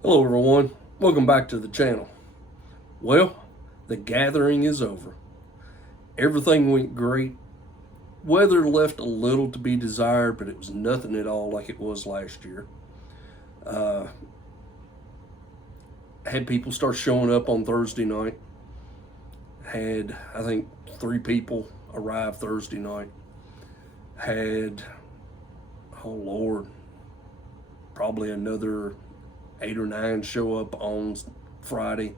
Hello everyone, welcome back to the channel. Well, the gathering is over. Everything went great. Weather left a little to be desired, but it was nothing at all like it was last year. Had people start showing up on Thursday night. Had, I think, 3 people arrive Thursday night. Had, oh Lord, probably another 8 or 9 show up on Friday.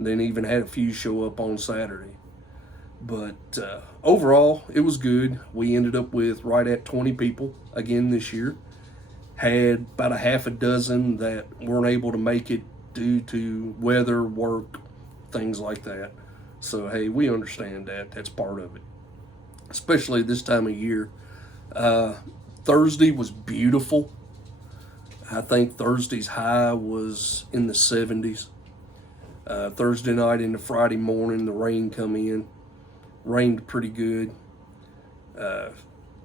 Then even had a few show up on Saturday. But overall, it was good. We ended up with right at 20 people again this year. Had about a half a dozen that weren't able to make it due to weather, work, things like that. So, hey, we understand that. That's part of it, especially this time of year. Thursday was beautiful. I think Thursday's high was in the 70s. Thursday night into Friday morning, the rain come in. Rained pretty good.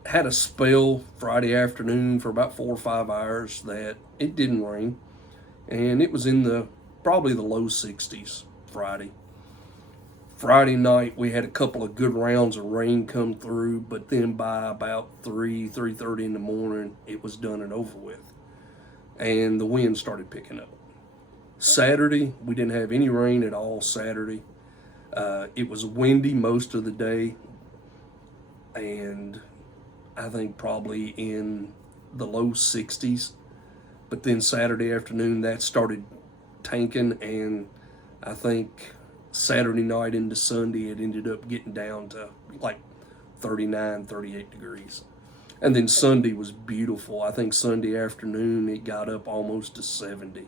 Had a spell Friday afternoon for about 4 or 5 hours that it didn't rain. And it was in probably the low 60s Friday. Friday night, we had a couple of good rounds of rain come through, but then by about 3:30 in the morning, it was done and over with. And the wind started picking up. Saturday, we didn't have any rain at all Saturday. It was windy most of the day, and I think probably in the low 60s. But then Saturday afternoon, that started tanking, and I think Saturday night into Sunday, it ended up getting down to like 39, 38 degrees. And then Sunday was beautiful. I think Sunday afternoon, it got up almost to 70.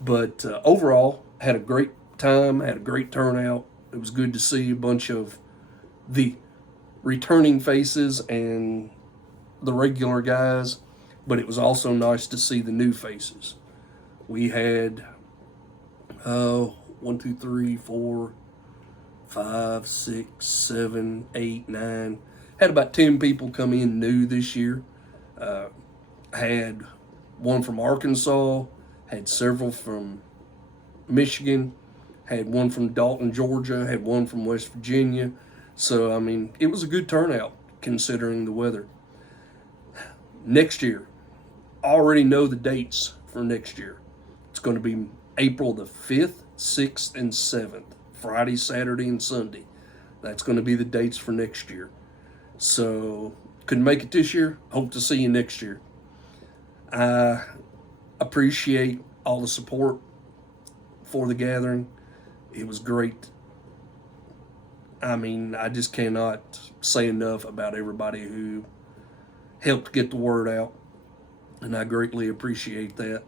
But overall, had a great time, had a great turnout. It was good to see a bunch of the returning faces and the regular guys, but it was also nice to see the new faces. We had 1, 2, 3, 4, 5, 6, 7, 8, 9. Had about 10 people come in new this year. Had one from Arkansas, had several from Michigan, had one from Dalton, Georgia, had one from West Virginia. So, I mean, it was a good turnout considering the weather. Next year, I already know the dates for next year. It's going to be April the 5th, 6th, and 7th. Friday, Saturday, and Sunday. That's going to be the dates for next year. So, couldn't make it this year. Hope to see you next year. I appreciate all the support for the gathering. It was great. I mean, I just cannot say enough about everybody who helped get the word out, and I greatly appreciate that.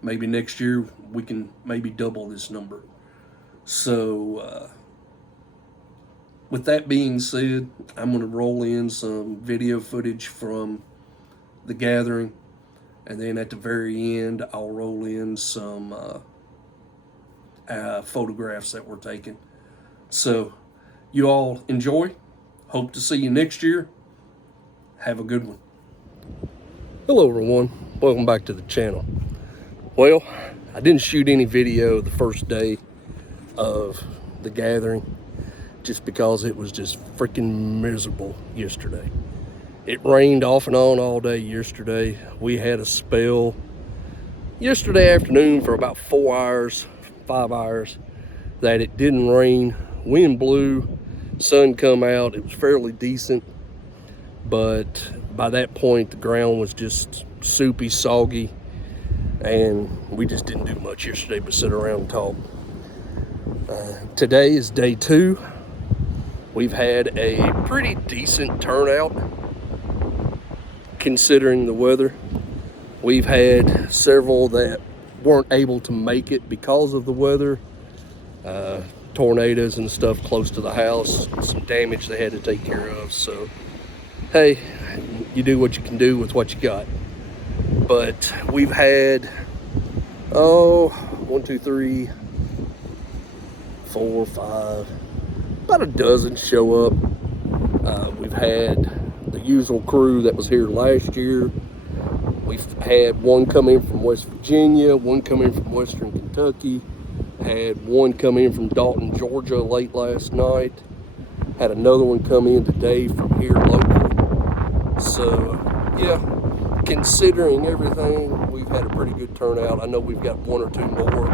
Maybe next year we can maybe double this number. So, with that being said, I'm going to roll in some video footage from the gathering, and then at the very end, I'll roll in some photographs that were taken. So, you all enjoy. Hope to see you next year. Have a good one. Hello, everyone. Welcome back to the channel. Well, I didn't shoot any video the first day of the gathering just because it was just freaking miserable yesterday. It rained off and on all day yesterday. We had a spell yesterday afternoon for about 4 hours, 5 hours, that it didn't rain. Wind blew, sun come out. It was fairly decent, but by that point the ground was just soupy, soggy, and we just didn't do much yesterday but sit around and talk. Today is day 2. We've had a pretty decent turnout considering the weather. We've had several that weren't able to make it because of the weather. Tornadoes and stuff close to the house, some damage they had to take care of. So, hey, you do what you can do with what you got. But we've had, 1, 2, 3, 4, 5, about a dozen show up. We've had the usual crew that was here last year. We've had one come in from West Virginia, one come in from Western Kentucky, had one come in from Dalton, Georgia late last night, had another one come in today from here local. So, yeah, considering everything, we've had a pretty good turnout. I know we've got one or two more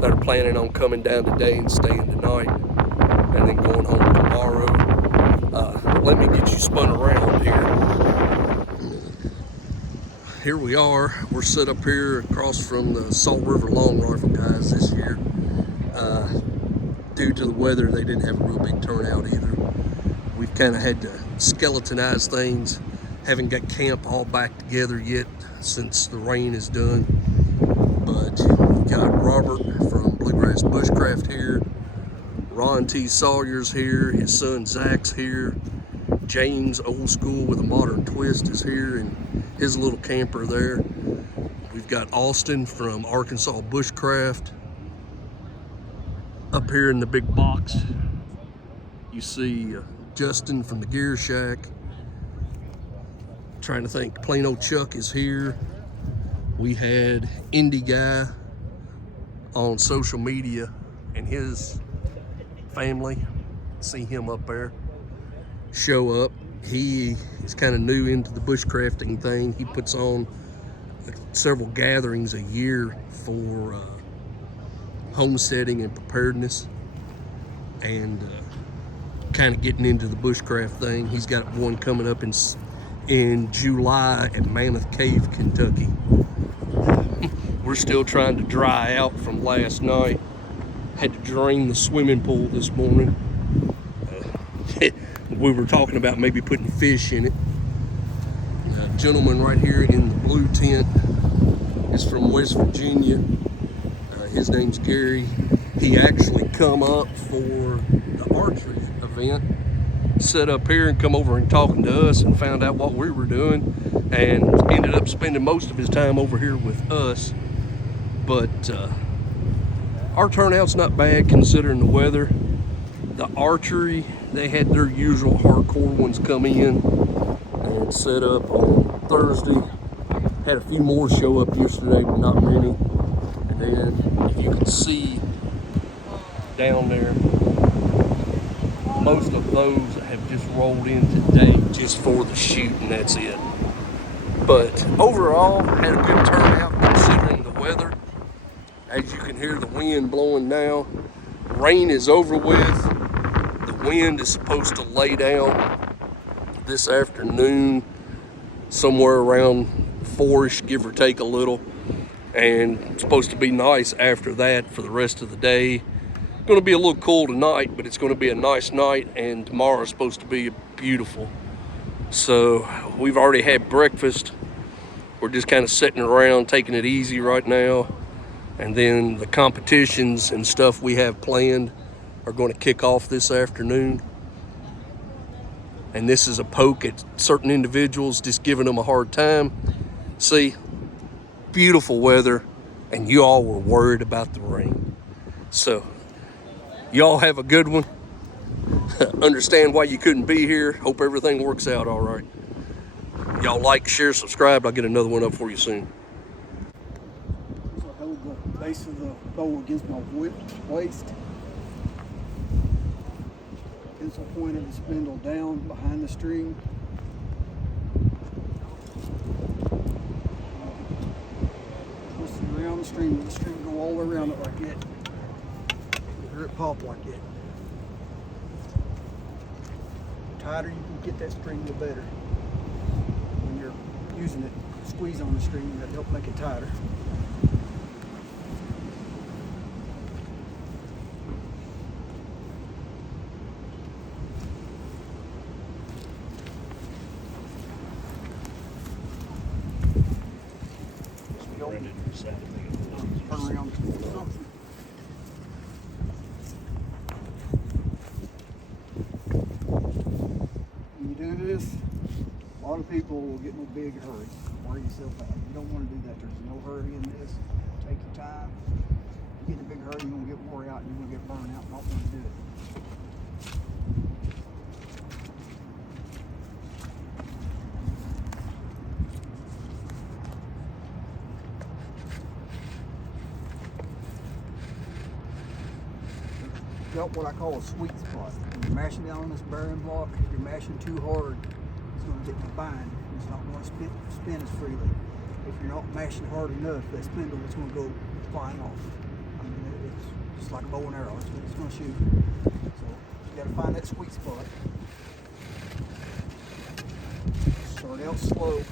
that are planning on coming down today and staying tonight and then going home tomorrow. Let me get you spun around here. Here we are. We're set up here across from the Salt River Long Rifle guys this year. Due to the weather, they didn't have a real big turnout either. We've kind of had to skeletonize things. Haven't got camp all back together yet since the rain is done. But we've got Robert from Bluegrass Bushcraft here. Ron T. Sawyer's here. His son Zach's here. James, old school with a modern twist, is here in his little camper there. We've got Austin from Arkansas Bushcraft up here in the big box. You see Justin from the Gear Shack. Trying to think, Plain Old Chuck is here. We had Indie Guy on social media and his family, see him up there, show up. He is kind of new into the bushcrafting thing. He puts on several gatherings a year for homesteading and preparedness, and kind of getting into the bushcraft thing. He's got one coming up in July at Mammoth Cave, Kentucky. We're still trying to dry out from last night. Had to drain the swimming pool this morning. We were talking about maybe putting fish in it. A gentleman right here in the blue tent is from West Virginia. His name's Gary. He actually come up for the archery event, set up here and come over and talking to us and found out what we were doing, and ended up spending most of his time over here with us. But our turnout's not bad considering the weather. The archery, they had their usual hardcore ones come in and set up on Thursday. Had a few more show up yesterday, but not many. And then, if you can see down there, most of those have just rolled in today just for the shoot, and that's it. But overall, had a good turnout considering the weather. As you can hear the wind blowing now, rain is over with. The wind is supposed to lay down this afternoon, somewhere around 4-ish, give or take a little. And it's supposed to be nice after that for the rest of the day. Going to be a little cool tonight, but it's going to be a nice night, and tomorrow is supposed to be beautiful. So we've already had breakfast. We're just kind of sitting around taking it easy right now. And then the competitions and stuff we have planned are going to kick off this afternoon. And this is a poke at certain individuals, just giving them a hard time. See, beautiful weather, and you all were worried about the rain. So y'all have a good one. Understand why you couldn't be here. Hope everything works out all right. Y'all like, share, subscribe. I'll get another one up for you soon. So I hold the base of the bow against my waist. Pencil pointed the spindle down behind the string. Twist it around the string go all the way around it like that. Hear it pop like that. The tighter you can get that string, the better. When you're using it, squeeze on the string, that'll help make it tighter. Turn around. When you do this, a lot of people will get in a big hurry. Wear yourself out. You don't want to do that. There's no hurry in this. Take your time. You get in a big hurry, you're going to get wore out and you're going to get burned out. Don't want to do it. got what I call a sweet spot. When you're mashing down on this bearing block, if you're mashing too hard, it's going to get in a bind. It's not going to spin as freely. If you're not mashing hard enough, that spindle is going to go flying off. I mean, it's just like a bow and arrow. It's going to shoot. So you got to find that sweet spot. Start out slow.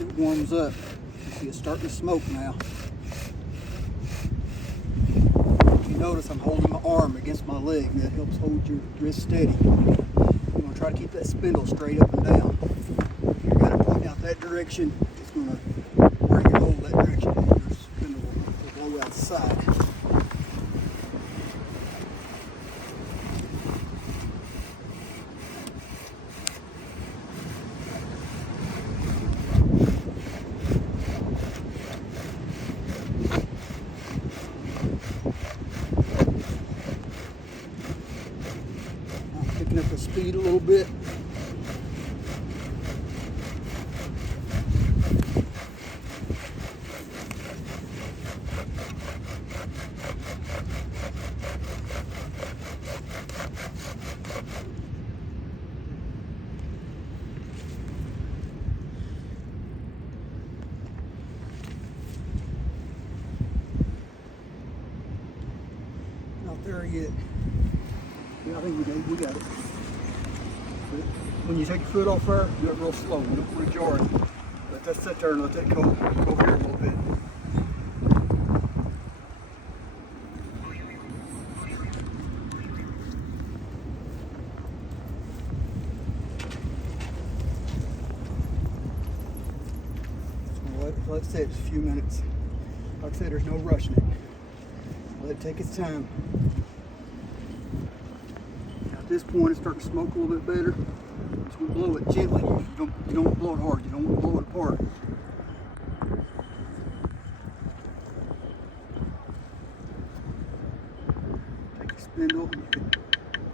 It warms up. You see it's starting to smoke now. You notice I'm holding my arm against my leg. That helps hold your wrist steady. You're going to try to keep that spindle straight up and down. If you're going to point out that direction, it's going to, where you hold that direction, your spindle will blow out the side. Picking up the speed a little bit. Not there yet. Yeah, I think we got it. But when you take your foot off there, do it real slow. Don't rejar it. Let that sit there and let that go here a little bit. Let it sit a few minutes. Like I said, there's no rushing it. Let it take its time. At this point, it's starting to smoke a little bit better. Just going to blow it gently. You don't blow it hard. You don't want to blow it apart. Take your spindle,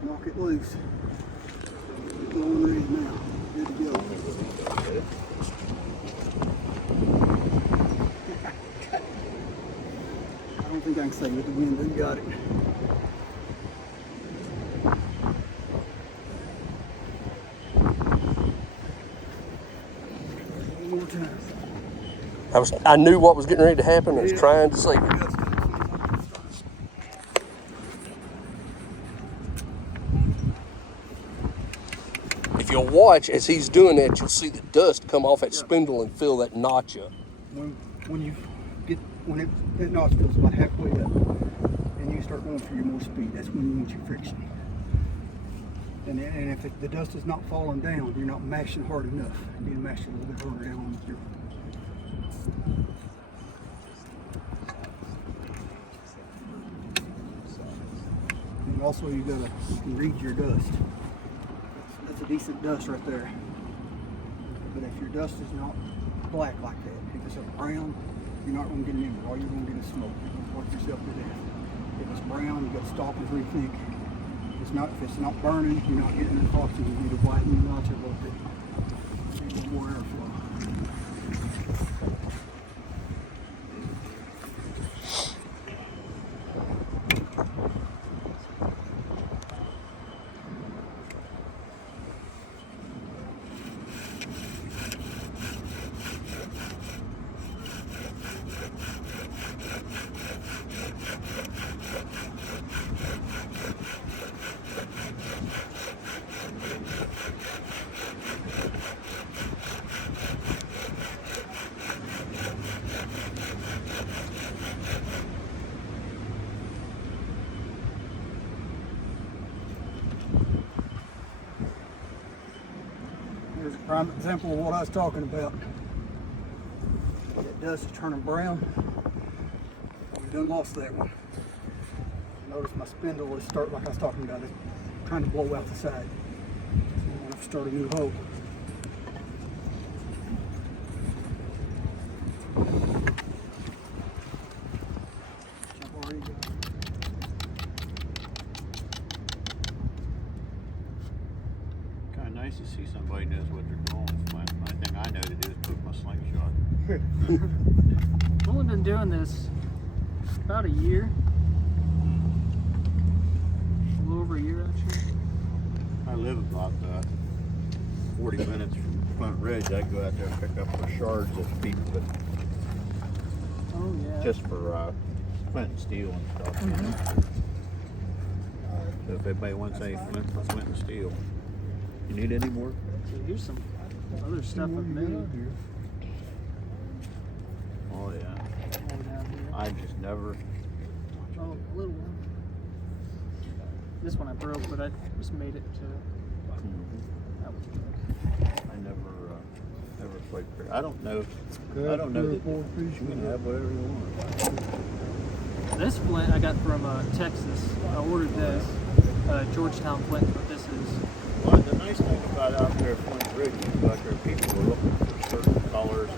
knock it loose. It's blowing ready now. Good to go. I don't think I can say with the wind, but you got it. One more time. I knew what was getting ready to happen. I was trying to save it. If you'll watch as he's doing that, you'll see the dust come off that spindle and fill that notch up. When that notch goes about halfway up, and you start going for your more speed, that's when you want your friction. And if the dust is not falling down, you're not mashing hard enough. You need to mash it a little bit harder down with your. And also you can read your dust. That's a decent dust right there. But if your dust is not black like that, if it's a brown, you're not going to get it in. All you're going to get is smoke. You're going to work yourself to death. If it's brown, you've got to stop and rethink. If it's not burning, you're not getting the oxygen. You need to whiten your notch a little bit. See a little more airflow. Here's a prime example of what I was talking about. That dust is turning brown. We done lost that one. Notice my spindle is like I was talking about, it's trying to blow out the side. So I'll start a new hole. Kind of nice to see somebody knows what they're doing with flint. The only thing I know to do is put my slingshot. I've only been doing this about a year. A little over a year actually. I live about 40 minutes from Flint Ridge. I go out there and pick up the shards that people put Oh yeah. just for flint and steel and stuff. So if anybody wants any flint and steel, you need any more? So here's some other stuff I've made. Oh yeah. All down here. I just never. Oh, a little one. This one I broke, but I just made it to. That was good. I never played. I don't know. I don't know that you can have whatever you want. This flint I got from Texas. I ordered this. Georgetown flint, what this is. Well, the nice thing about out there at Flint Ridge is out there people are looking for certain colors.